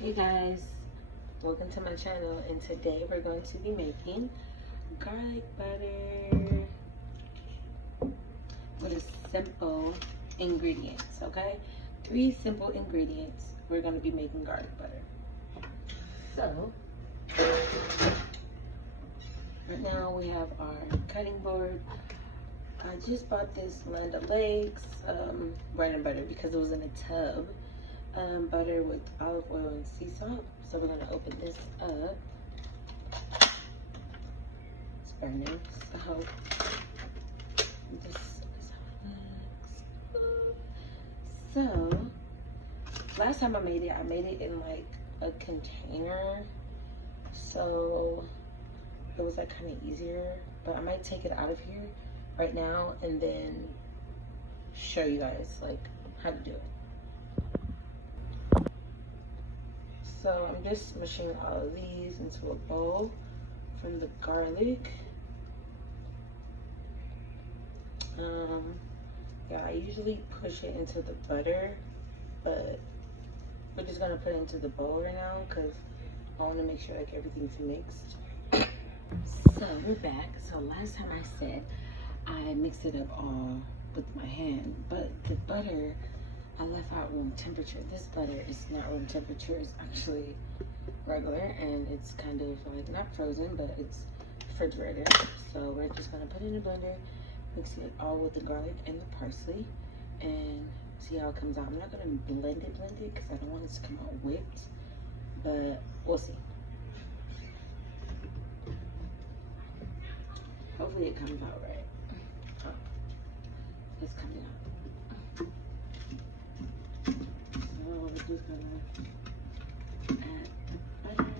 Hey guys, welcome to my channel, and today we're going to be making garlic butter with simple ingredients. Okay, 3 simple ingredients. We're going to be making garlic butter. So right now we have our cutting board. I just bought this Land O'Lakes bread and butter because it was in a tub. Butter with olive oil and sea salt. So we're gonna open this up. It's burning. So this is how it looks. So last time I made it in like a container. So it was like kind of easier. But I might take it out of here right now and then show you guys like how to do it. So I'm just mushing all of these into a bowl from the garlic. Yeah, I usually push it into the butter, but we're just gonna put it into the bowl right now because I want to make sure like everything's mixed. So we're back. So last time I said I mixed it up all with my hand, but the butter I left out room temperature. This butter is not room temperature, it's actually regular, and it's kind of like not frozen, but it's refrigerated. So we're just gonna put it in a blender, mix it all with the garlic and the parsley, and see how it comes out. I'm not gonna blend it because I don't want it to come out whipped, but we'll see. Hopefully it comes out right. Oh, it's coming out. So we're just gonna add the butter.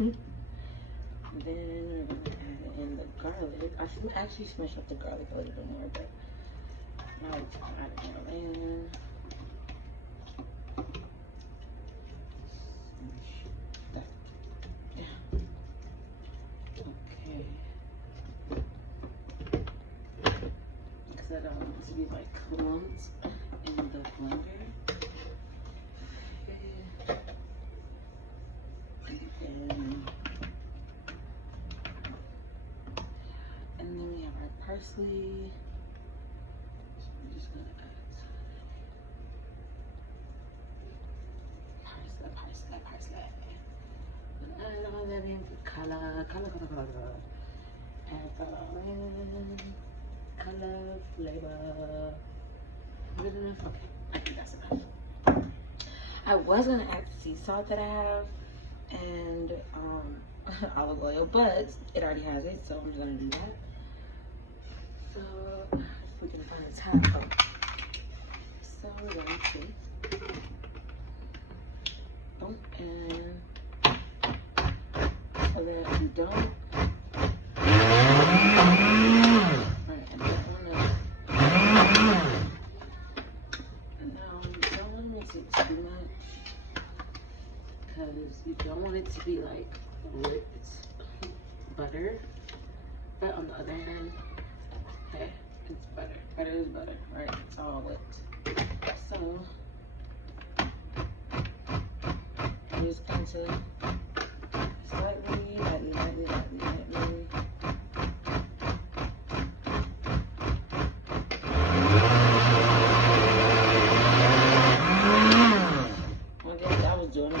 Okay. Then we're gonna add in the garlic. I should actually smash up the garlic a little bit more, but now we're just gonna add it all in. Smash that down. Okay. Because I don't want it to be like clumps in the blender. Okay. And then we have our parsley. So we're just gonna add parsley. Add all that in for color. Add that all in. Color, flavor. Good enough? Okay, I think that's enough. I was gonna add sea salt that I have and olive oil, but it already has it, so I'm just gonna do that. So if we can find a time. So we're going to and so that we don't. You don't want it to be like whipped butter, but on the other hand, hey, it's butter. Butter is butter, right? It's all whipped. So I'm just going to lightly. Okay, I was doing it.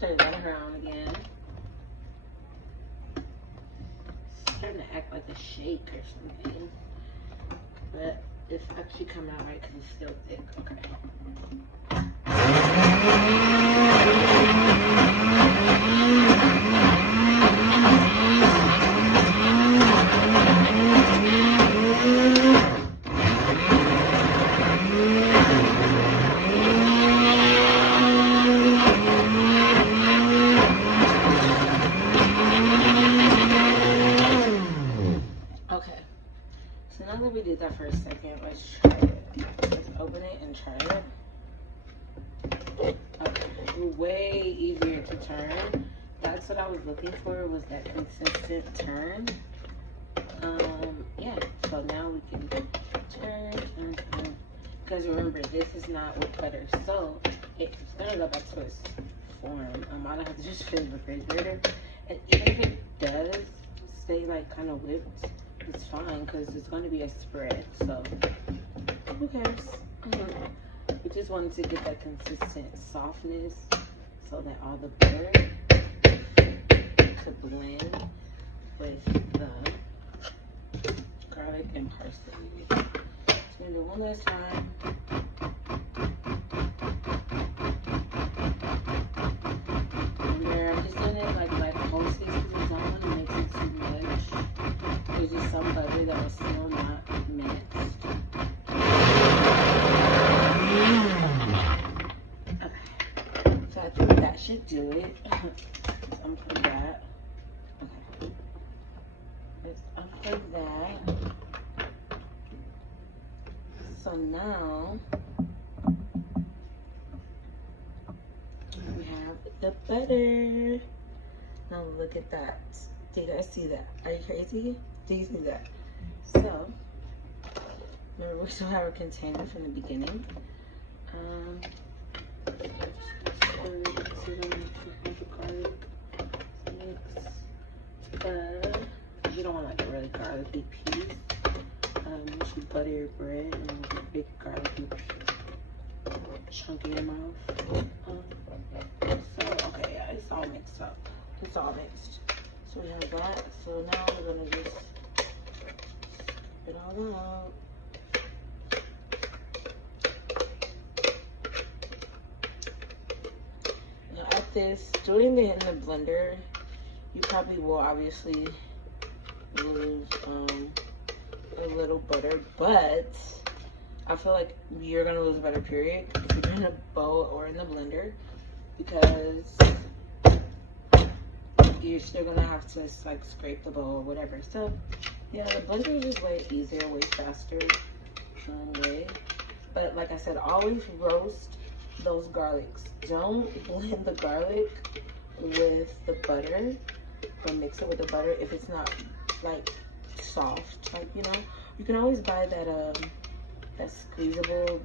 Turn that around again. It's starting to act like a shake or something, but it's actually coming out right because it's still thick. Okay. So now that we did that for a second, let's try it. Let's open it and try it. Okay, way easier to turn. That's what I was looking for, was that consistent turn. Yeah, so now Because remember, this is not with butter, so it's gonna go back to its form. I don't have to just put it in the refrigerator. And even if it does stay like kind of whipped, it's fine because it's going to be a spread. So who cares? We just wanted to get that consistent softness so that all the butter to blend with the garlic and parsley. So I'm gonna do one last time. I'm just doing it like whole sticks because I don't want to mix it too much. There's just some butter that was still not mixed. Okay. So I think that should do it. Let's unplug that. Okay. Let's unplug that. So now we have the butter. Now look at that. Do you guys see that? Are you crazy? Do you see that? So remember, we still have a container from the beginning. You don't want like a really garlicky piece. You should butter your bread and then get a big garlicky chunk in your mouth. So okay, yeah, it's all mixed up. It's all mixed. So we have that. So now we're gonna just scoop it all out. Now at this, doing it in the blender, you probably will obviously lose a little butter, but I feel like you're gonna lose butter period if you're in a bowl or in the blender, because you're still gonna have to like scrape the bowl or whatever. So yeah, the blender is just way easier, way faster way. But like I said, always roast those garlics. Don't blend the garlic with the butter or mix it with the butter if it's not like soft, like, you know. You can always buy that that squeezable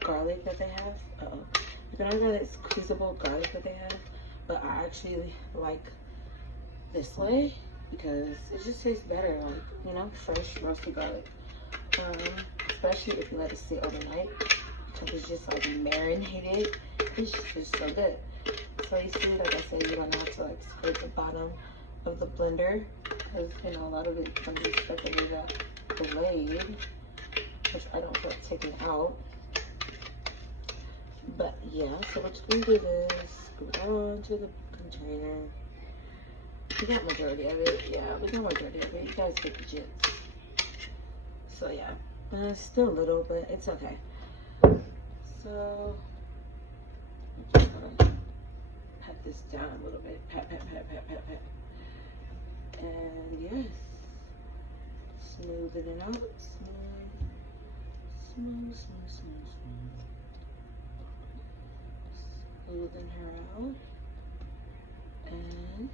garlic that they have. You can always buy that squeezable garlic that they have, but I actually like this way because it just tastes better, like, you know, fresh roasted garlic. Especially if you let it sit overnight, because it's just like marinated. It's just so good. So you see, like I said, you're gonna have to like scrape the bottom of the blender because, you know, a lot of it's gonna be stuck under that blade, which I don't feel like taking out. But yeah, so we're just gonna do this, scoop it onto the container. We got majority of it. Yeah, we got majority of it. You guys get the gist. So yeah, it's still a little, but it's okay. So I'm just gonna pat this down a little bit. Pat, pat, pat, pat, pat, pat. And yes, smooth it out. Smooth. Smoothing her out. And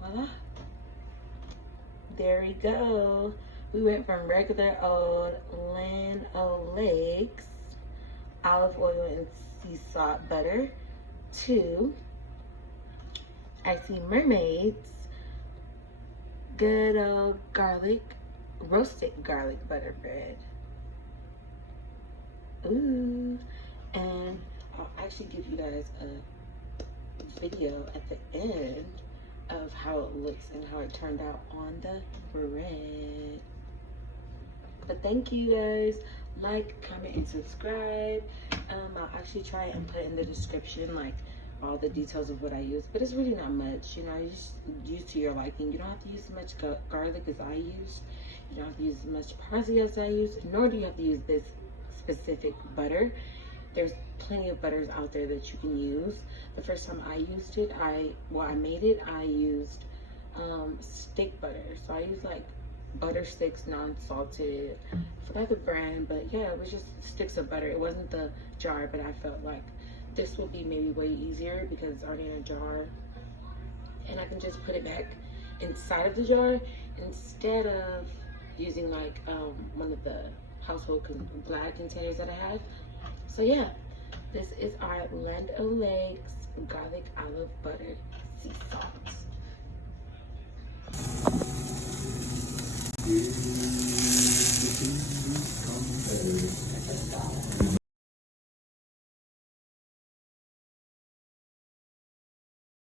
voila. There we go. We went from regular old linoleics, olive oil and sea salt butter, to I see mermaids, good old garlic, roasted garlic butter bread. Ooh. And I'll actually give you guys a video at the end of how it looks and how it turned out on the bread. But thank you guys. Like, comment, and subscribe. I'll actually try and put in the description like all the details of what I use, but it's really not much, you know. You just use to your liking. You don't have to use as much garlic as I use. You don't have to use as much parsley as I use, nor do you have to use this specific butter. There's plenty of butters out there that you can use. The first time I used it, I made it, I used stick butter. So I used like butter sticks, non-salted. I forgot the brand, but yeah, it was just sticks of butter. It wasn't the jar, but I felt like this would be maybe way easier because it's already in a jar. And I can just put it back inside of the jar instead of using like one of the household black containers that I have. So yeah, this is our Land O'Lakes garlic olive butter sea salt.